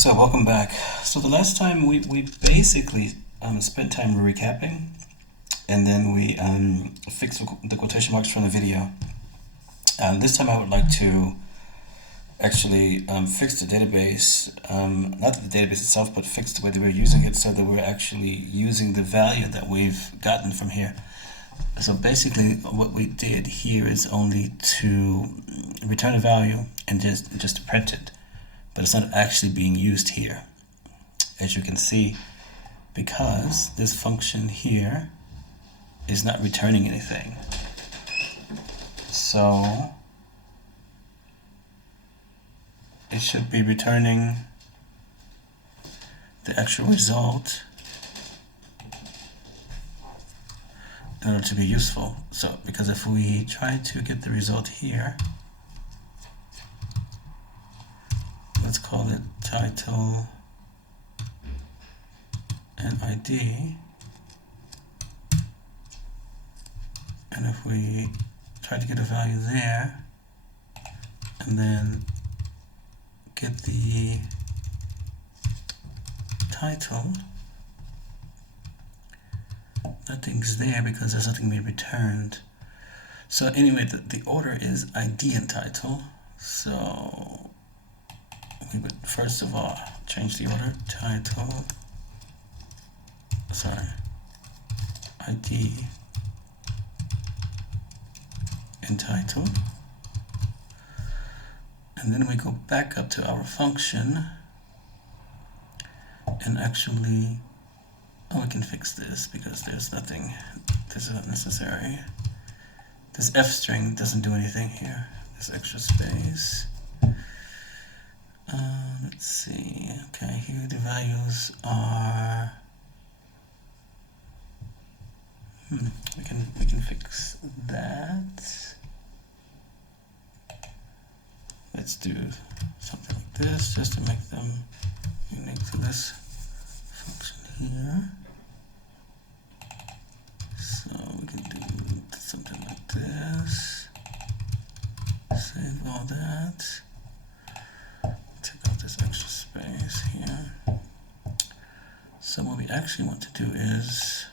So welcome back. So the last time we basically spent time recapping, and then we fixed the quotation marks from the video. This time I would like to actually fix the database, not the database itself, but fix the way that we're using it so that we're actually using the value that we've gotten from here. So basically what we did here is only to return a value and just to print it, but it's not actually being used here, as you can see, because this function here is not returning anything. So it should be returning the actual result in order to be useful. So because if we try to get the result here, let's call it title and ID, and if we try to get a value there and then get the title, nothing's there because there's nothing being returned. So anyway, the order is ID and title. So we would first of all change the order, ID and title, and then we go back up to our function and actually, we can fix this because there's nothing, this is not necessary. This F string doesn't do anything here, this extra space. Let's see, okay, here the values are, we can fix that. Let's do something like this just to make them unique to this function here. So we can do something like this, save all that, take out this extra space here. So what we actually want to do is,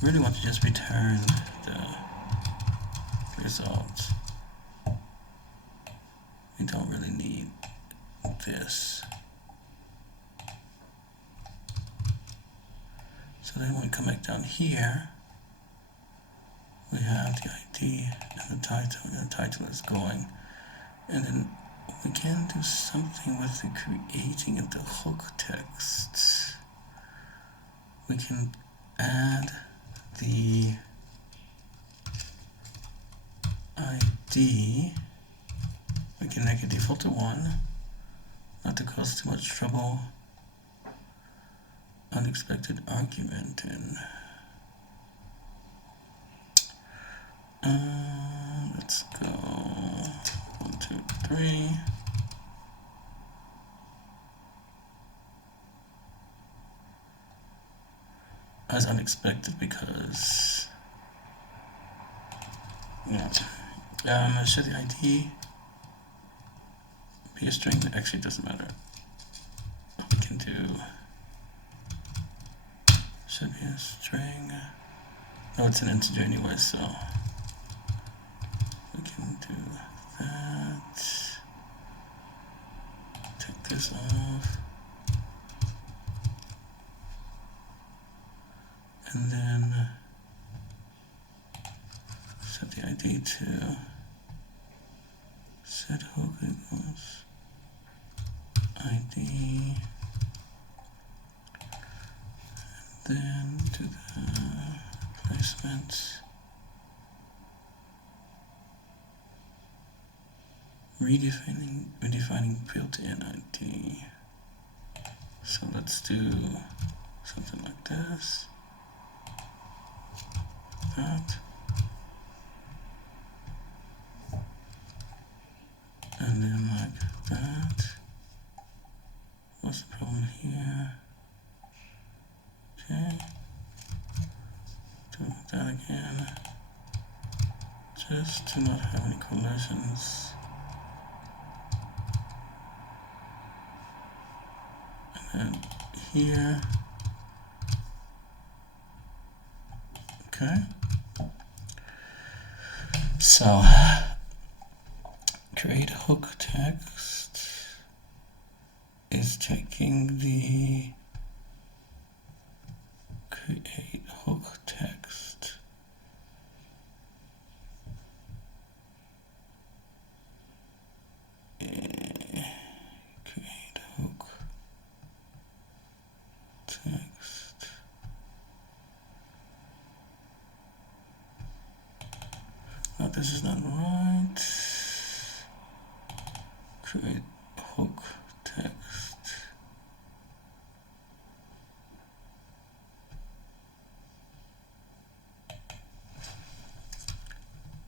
we really want to just return the result. We don't really need this. So then when we come back down here, we have the ID and the title is going. And then we can do something with the creating of the hook text. We can add the ID. We can make it default to 1, not to cause too much trouble. Unexpected argument in. Let's go 1, 2, 3. As unexpected because should the ID be a string? It actually doesn't matter. We can do should be a string. Oh, it's an integer anyway, so we can do that. Take this off. And then set the ID to set hook equals ID. Then to the placement, redefining built-in ID. So let's do something like this, that, and then like that. What's the problem here? Okay, do that again, just to not have any collisions. and here. Okay. So create hook text is taking the create hook text. Create hook text. No, this is not right. Create hook text.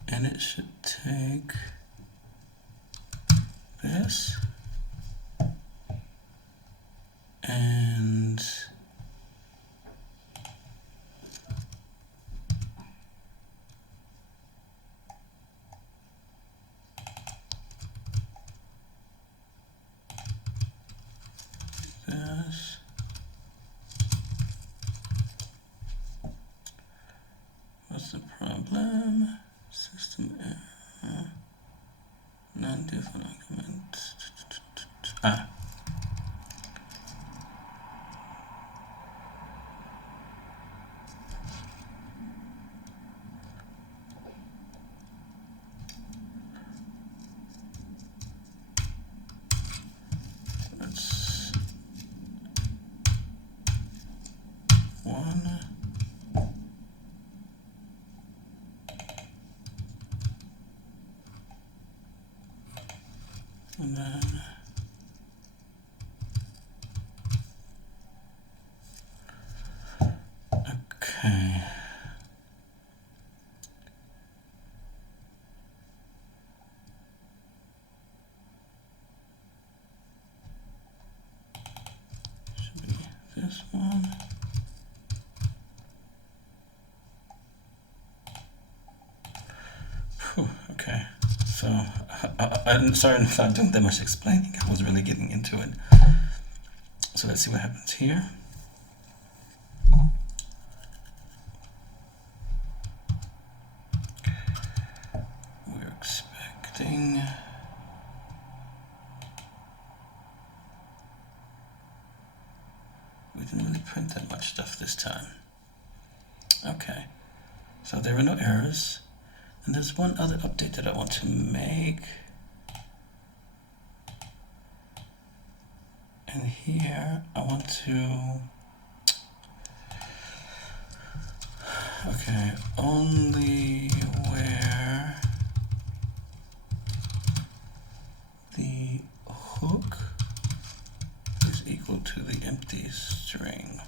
And it should take this and this. What's the problem? System error. Non-default document. Ah. That's one. And then okay. Should be this one. Whew, okay. So I'm sorry I'm not doing that much explaining. I was really getting into it. So let's see what happens here. We're expecting we didn't really print that much stuff this time. Okay. So there are no errors. And there's one other update that I want to make. And here I want to, okay, only where the hook is equal to the empty string.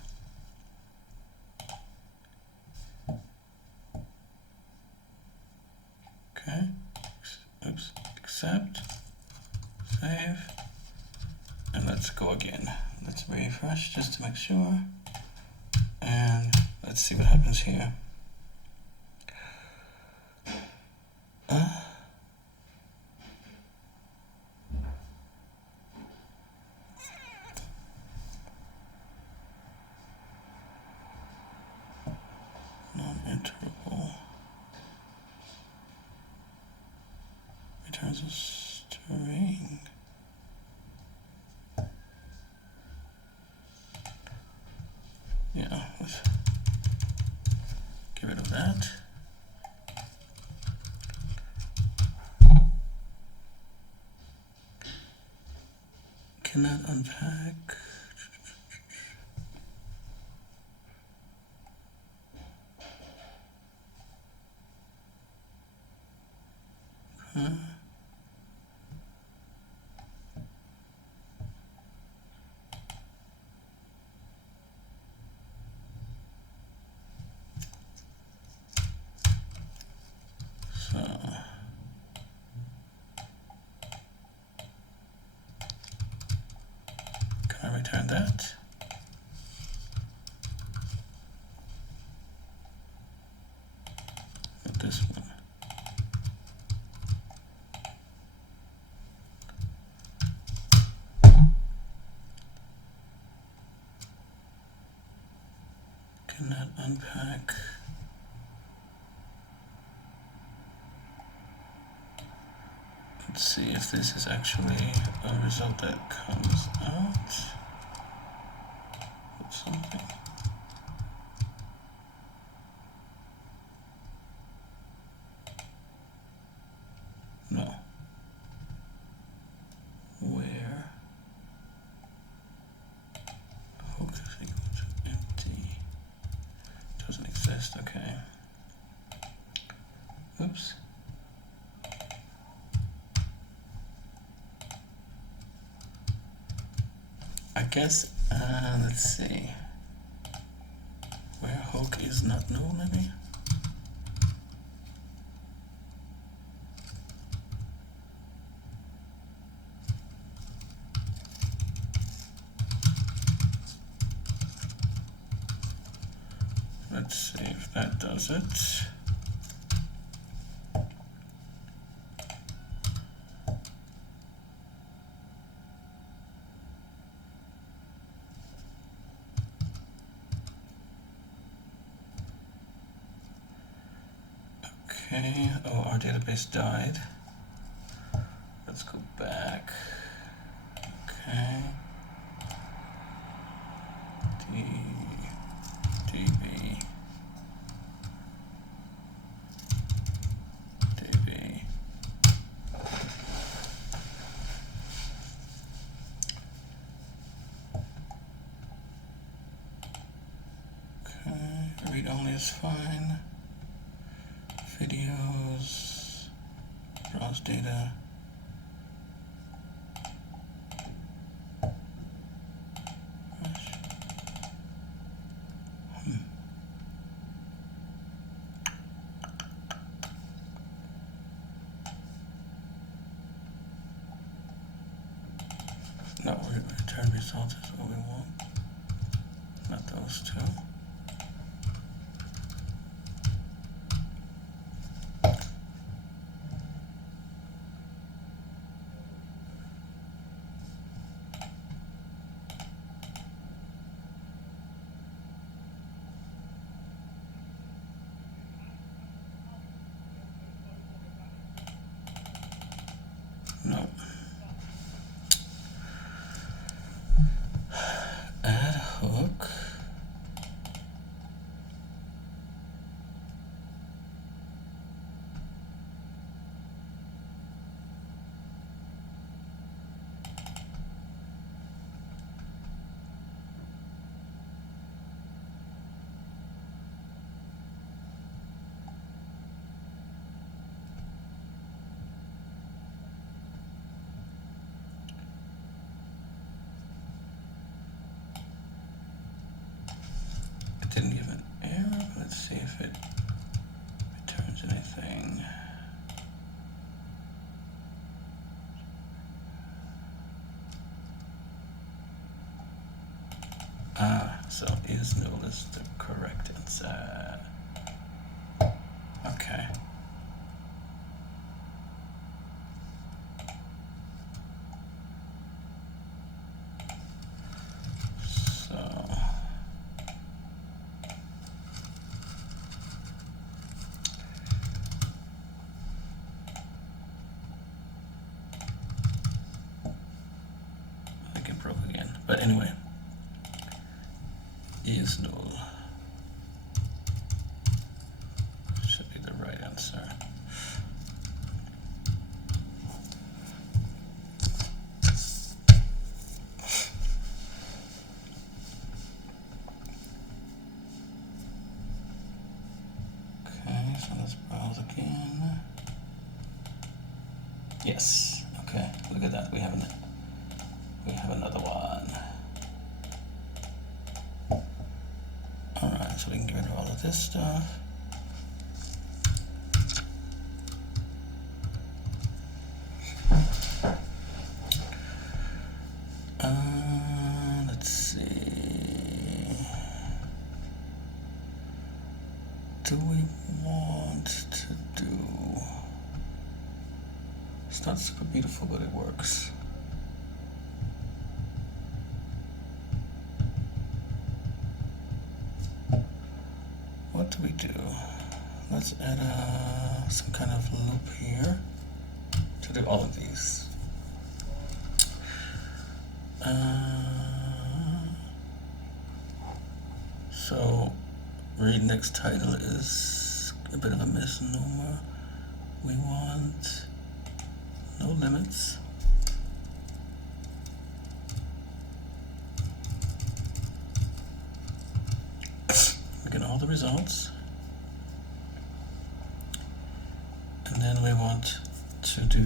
Okay, oops, accept, save, and let's go again. Let's refresh just to make sure, and let's see what happens here. Non-interval returns a string. Yeah, let's get rid of that. Cannot unpack. Huh? So can I return that? Not this one. unpack. Let's see if this is actually a result that comes out with something. No. Where hook is equal to empty. Doesn't exist, okay. Oops. I guess, let's see. Where hook is not null, maybe? Let's see if that does it. Okay, oh, our database died. Let's go back. Okay. DB. Okay, read only is fine. Videos, browse data. No, return results is what we want, not those two. No. Add hook. Didn't give an error, but let's see if it returns anything. So is null is the correct answer. Okay. But anyway, is null should be the right answer. Okay, so let's browse again. Yes. Okay, look at that. We have another one. Alright, so we can get rid of all of this stuff. Let's see. Do we want to do... It's not super beautiful, but it works. what do we do? Let's add some kind of loop here to do all of these. So read next title is a bit of a misnomer. We want no limits. We get all the results. And then we want to do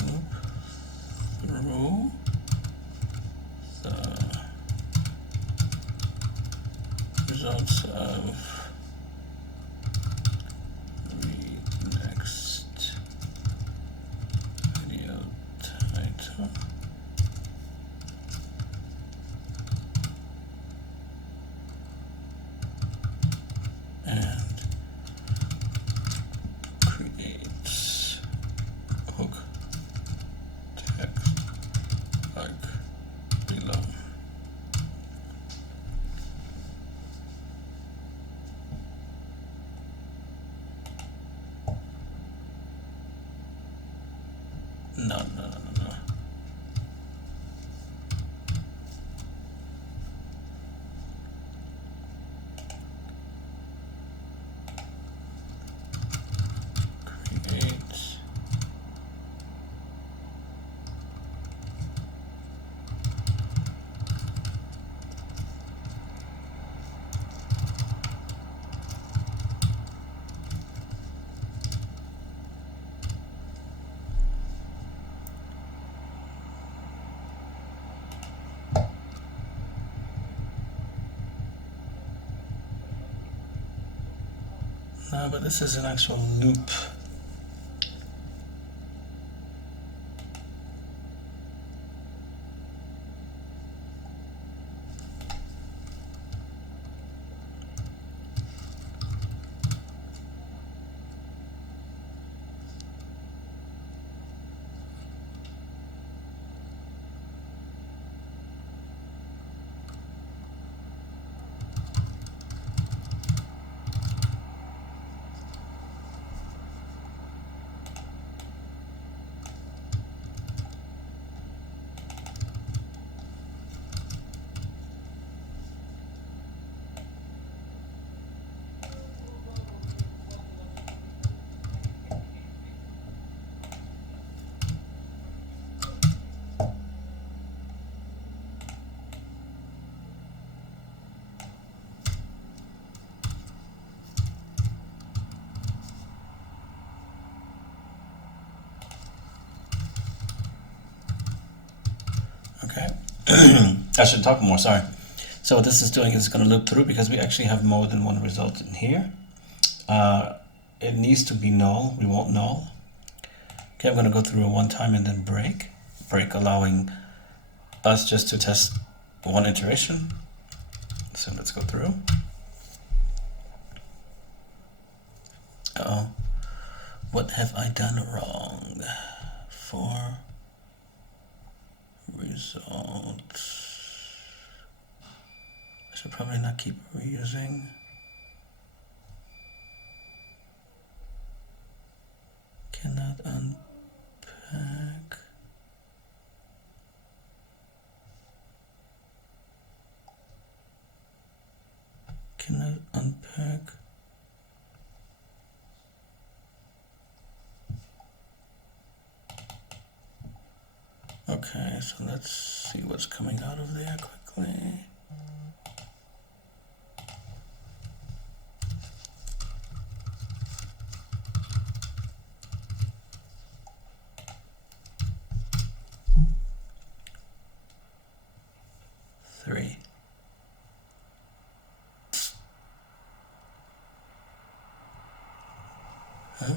loop through the results of read next video title. And creates hook text like below. No. Create no, but this is an actual loop. Okay. I should talk more, sorry. So what this is doing is going to loop through because we actually have more than one result in here. It needs to be null. We want null. Okay, I'm going to go through it one time and then break. Break allowing us just to test one iteration. So let's go through. Uh-oh. What have I done wrong? For results. I should probably not keep reusing. Cannot unpack. Cannot unpack. Okay, so let's see what's coming out of there quickly. Three. Huh?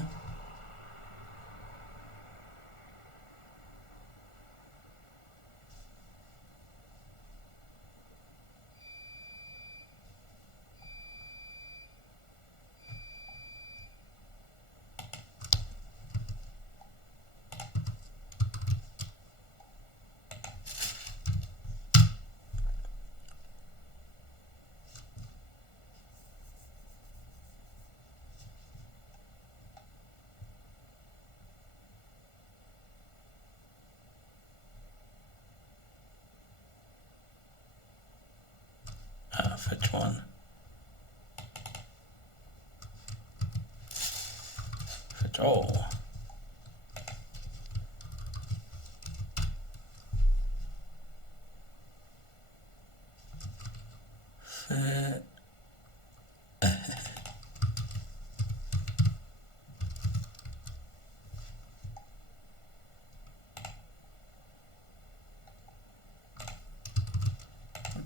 Fetch one. Fetch all.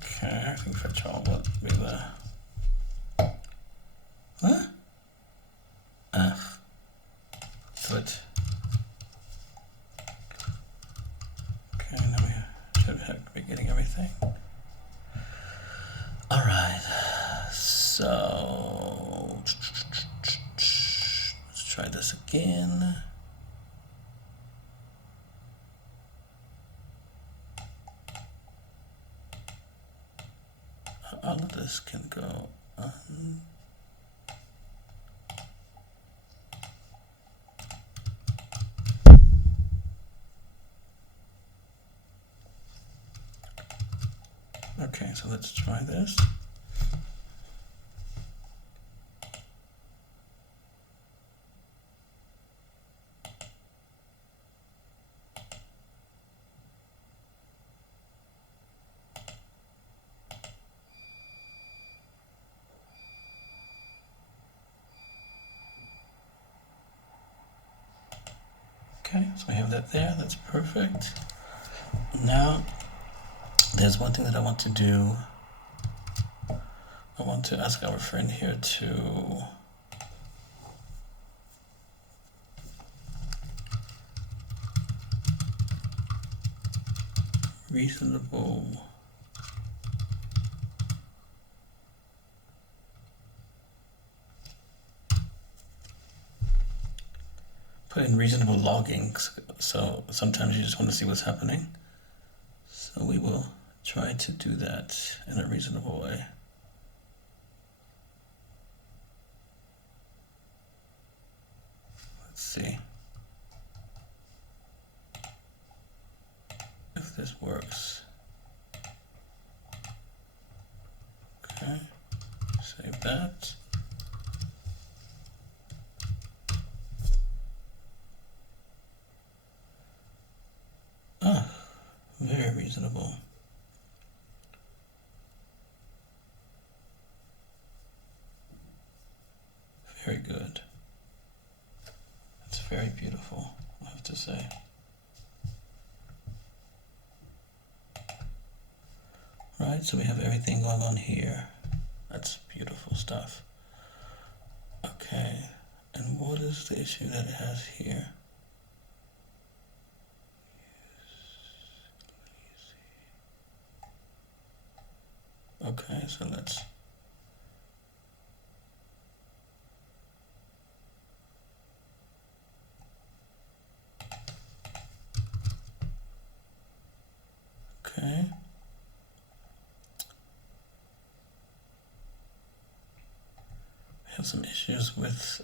Okay, I think fetch all would be the. What? Good. Okay, now we should be getting everything. Alright, so let's try this again. All of this can go on. Okay, so let's try this. Okay, so we have that there, that's perfect. Now, there's one thing that I want to do. I want to ask our friend here to reasonable put in reasonable logging, so sometimes you just want to see what's happening. So we will try to do that in a reasonable way. Let's see if this works. Okay, save that. Very reasonable. Very good. It's very beautiful, I have to say. Right, so we have everything going on here. That's beautiful stuff. Okay, and what is the issue that it has here? Okay, so let's okay. We have some issues with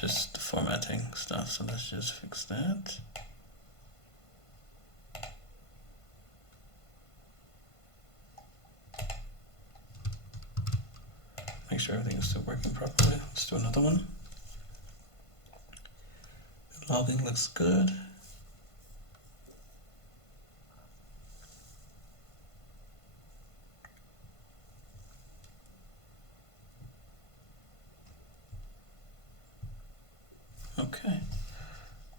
just the formatting stuff, so let's just fix that. Make sure everything is still working properly. Let's do another one. The logging looks good. Okay,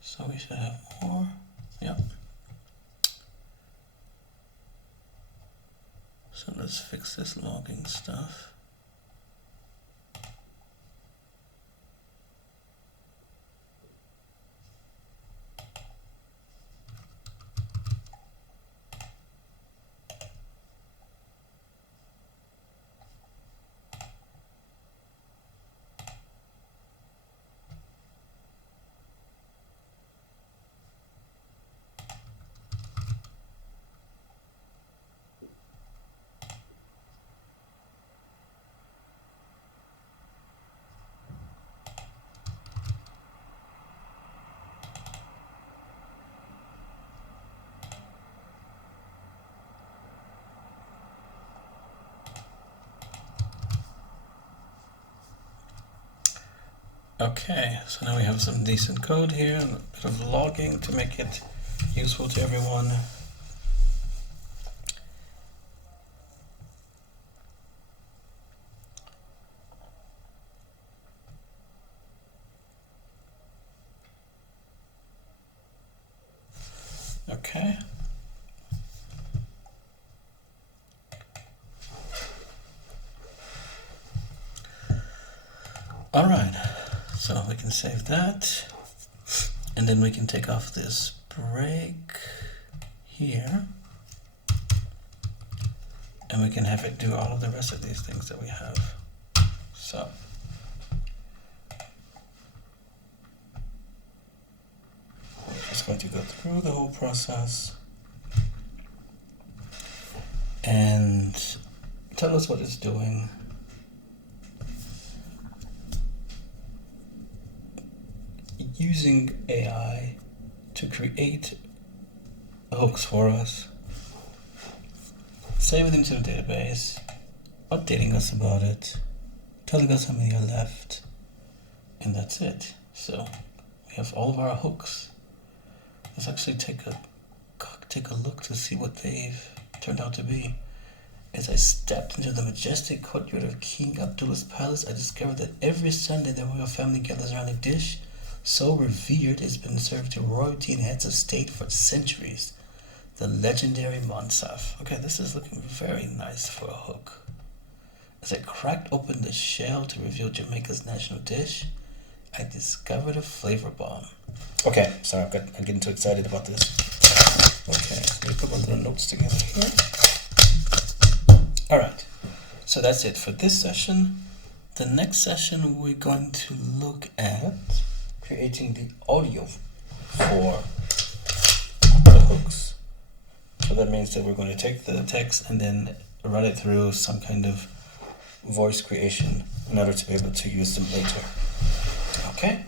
so we should have more. Yep. So let's fix this logging stuff. Okay, so now we have some decent code here, and a bit of logging to make it useful to everyone. Okay. All right, so we can save that, and then we can take off this break here, and we can have it do all of the rest of these things that we have. So we're just going to go through the whole process and tell us what it's doing. Using AI to create hooks for us, saving them to the database, updating us about it, telling us how many are left, and that's it. So we have all of our hooks. Let's actually take a look to see what they've turned out to be. As I stepped into the majestic courtyard of King Abdullah's palace, I discovered that every Sunday the royal family gathers around a dish so revered it's been served to royalty and heads of state for centuries. The legendary Mansaf. Okay, this is looking very nice for a hook. As I cracked open the shell to reveal Jamaica's national dish, I discovered a flavor bomb. Okay, sorry, I'm getting too excited about this. Okay, let me put my little notes together here. Alright, so that's it for this session. The next session we're going to look at creating the audio for the hooks. So that means that we're going to take the text and then run it through some kind of voice creation in order to be able to use them later. Okay?